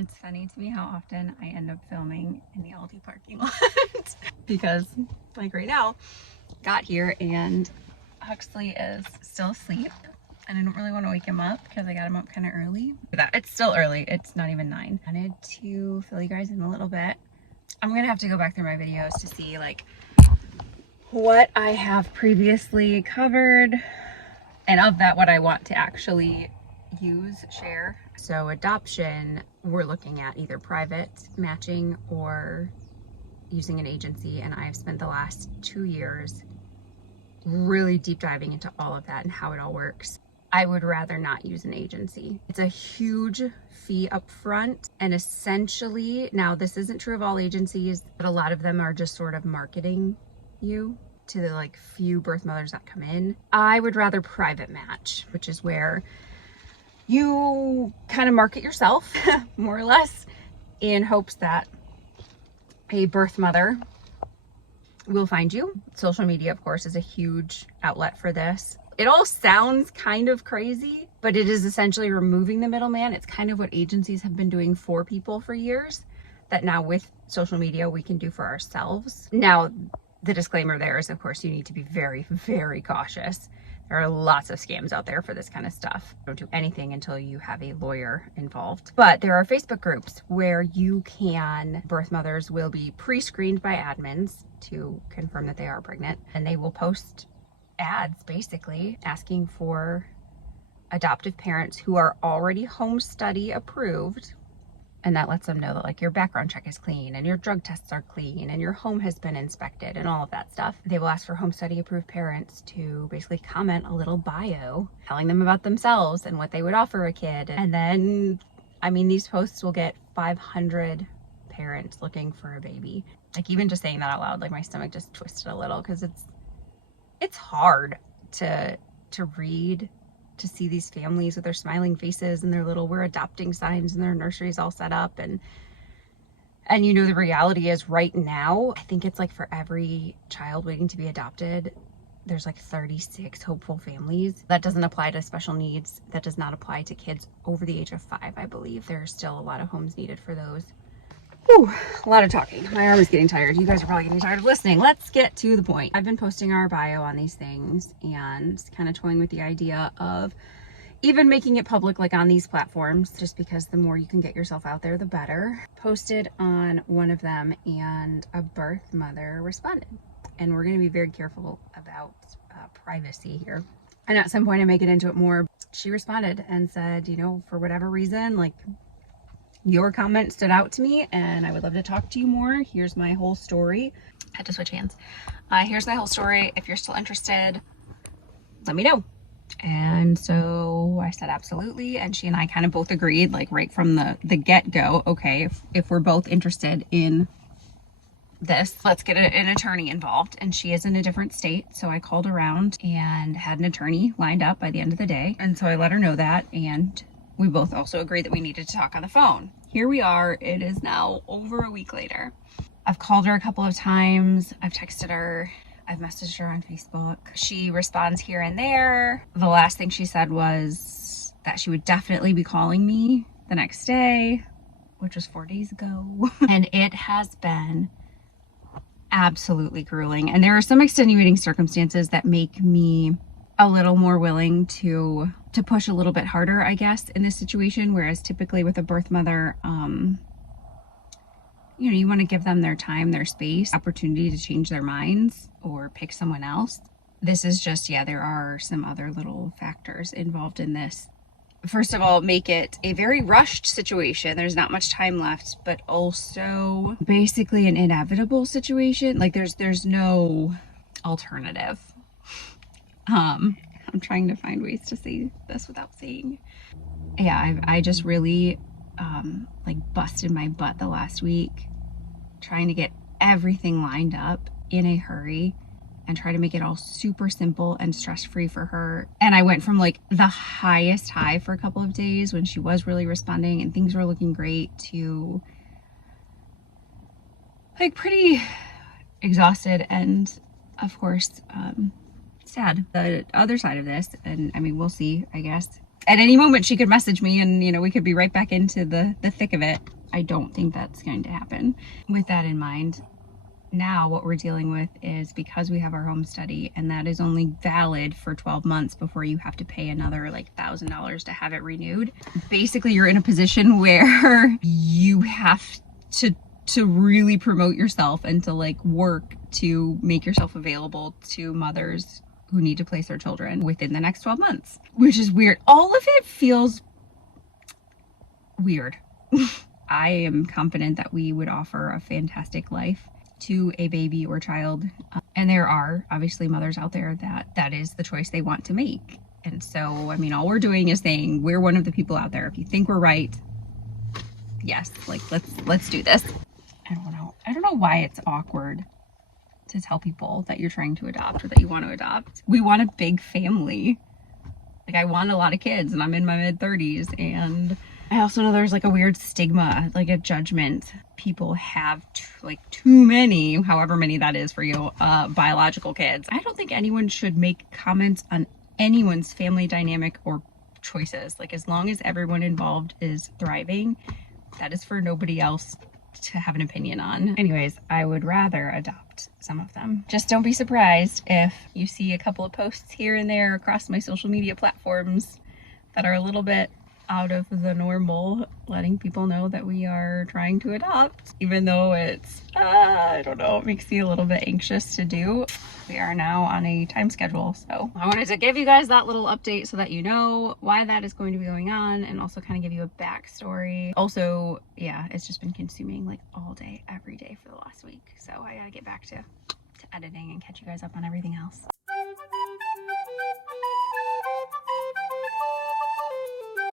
It's funny to me how often I end up filming in the Aldi parking lot because like right now, got here and Huxley is still asleep and I don't really want to wake him up because I got him up kind of early. It's still early. It's not even 9. I wanted to fill you guys in a little bit. I'm going to have to go back through my videos to see like what I have previously covered and of that what I want to actually share. So adoption, we're looking at either private matching or using an agency, and I've spent the last 2 years really deep diving into all of that and how it all works. I would rather not use an agency. It's a huge fee up front, and essentially, now this isn't true of all agencies, but a lot of them are just sort of marketing you to the like few birth mothers that come in. I would rather private match, which is where you kind of market yourself more or less in hopes that a birth mother will find you. Social media, of course, is a huge outlet for this. It all sounds kind of crazy, but it is essentially removing the middleman. It's kind of what agencies have been doing for people for years that now with social media we can do for ourselves. Now, the disclaimer there is, of course, you need to be very, very cautious. There are lots of scams out there for this kind of stuff. Don't do anything until you have a lawyer involved. But there are Facebook groups where you can, birth mothers will be pre-screened by admins to confirm that they are pregnant, and they will post ads basically asking for adoptive parents who are already home study approved. And that lets them know that like your background check is clean and your drug tests are clean and your home has been inspected and all of that stuff. They will ask for home study approved parents to basically comment a little bio telling them about themselves and what they would offer a kid. And then, I mean, these posts will get 500 parents looking for a baby. Like even just saying that out loud, like my stomach just twisted a little because it's hard to read, to see these families with their smiling faces and their little we're adopting signs and their nurseries all set up. And you know, the reality is right now, I think it's like for every child waiting to be adopted, there's like 36 hopeful families. That doesn't apply to special needs. That does not apply to kids over the age of 5, I believe. There's still a lot of homes needed for those. Whew, a lot of talking. My arm is getting tired. You guys are probably getting tired of listening. Let's get to the point. I've been posting our bio on these things and kind of toying with the idea of even making it public like on these platforms, just because the more you can get yourself out there, the better. Posted on one of them and a birth mother responded. And we're going to be very careful about privacy here. And at some point I may get into it more. She responded and said, you know, for whatever reason, like, your comment stood out to me and I would love to talk to you more. Here's my whole story. I had to switch hands. Here's my whole story. If you're still interested, let me know. And so I said absolutely, and she and I kind of both agreed, like right from the get-go, okay, if we're both interested in this, let's get an attorney involved. And she is in a different state, so I called around and had an attorney lined up by the end of the day. And so I let her know that, and we both also agreed that we needed to talk on the phone. Here we are. It is now over a week later. I've called her a couple of times. I've texted her. I've messaged her on Facebook. She responds here and there. The last thing she said was that she would definitely be calling me the next day, which was 4 days ago. And it has been absolutely grueling. And there are some extenuating circumstances that make me a little more willing to push a little bit harder, I guess, in this situation. Whereas typically with a birth mother, you know, you want to give them their time, their space, opportunity to change their minds or pick someone else. This is just, yeah, there are some other little factors involved in this. First of all, make it a very rushed situation. There's not much time left, but also basically an inevitable situation. Like there's no alternative. I'm trying to find ways to say this without saying. Yeah, I just really like busted my butt the last week trying to get everything lined up in a hurry and try to make it all super simple and stress-free for her. And I went from like the highest high for a couple of days when she was really responding and things were looking great to like pretty exhausted and of course sad. The other side of this, and I mean, we'll see, I guess, at any moment she could message me and, you know, we could be right back into the thick of it. I don't think that's going to happen. With that in mind, now what we're dealing with is, because we have our home study and that is only valid for 12 months before you have to pay another like $1,000 to have it renewed. Basically, you're in a position where you have to really promote yourself and to like work to make yourself available to mothers who need to place their children within the next 12 months, which is weird. All of it feels weird. I am confident that we would offer a fantastic life to a baby or child. And there are obviously mothers out there that is the choice they want to make. And so, I mean, all we're doing is saying we're one of the people out there. If you think we're right, yes, like let's do this. I don't know why it's awkward to tell people that you're trying to adopt or that you want to adopt. We want a big family. Like, I want a lot of kids and I'm in my mid-30s, and I also know there's like a weird stigma, like a judgment. People have too many, however many that is for you, biological kids. I don't think anyone should make comments on anyone's family dynamic or choices. Like, as long as everyone involved is thriving, that is for nobody else to have an opinion on. Anyways, I would rather adopt some of them. Just don't be surprised if you see a couple of posts here and there across my social media platforms that are a little bit out of the normal, letting people know that we are trying to adopt, even though it's, I don't know, it makes me a little bit anxious to do. We are now on a time schedule, so I wanted to give you guys that little update so that you know why that is going to be going on, and also kind of give you a backstory. Also, yeah, it's just been consuming like all day, every day for the last week, so I gotta get back to editing and catch you guys up on everything else.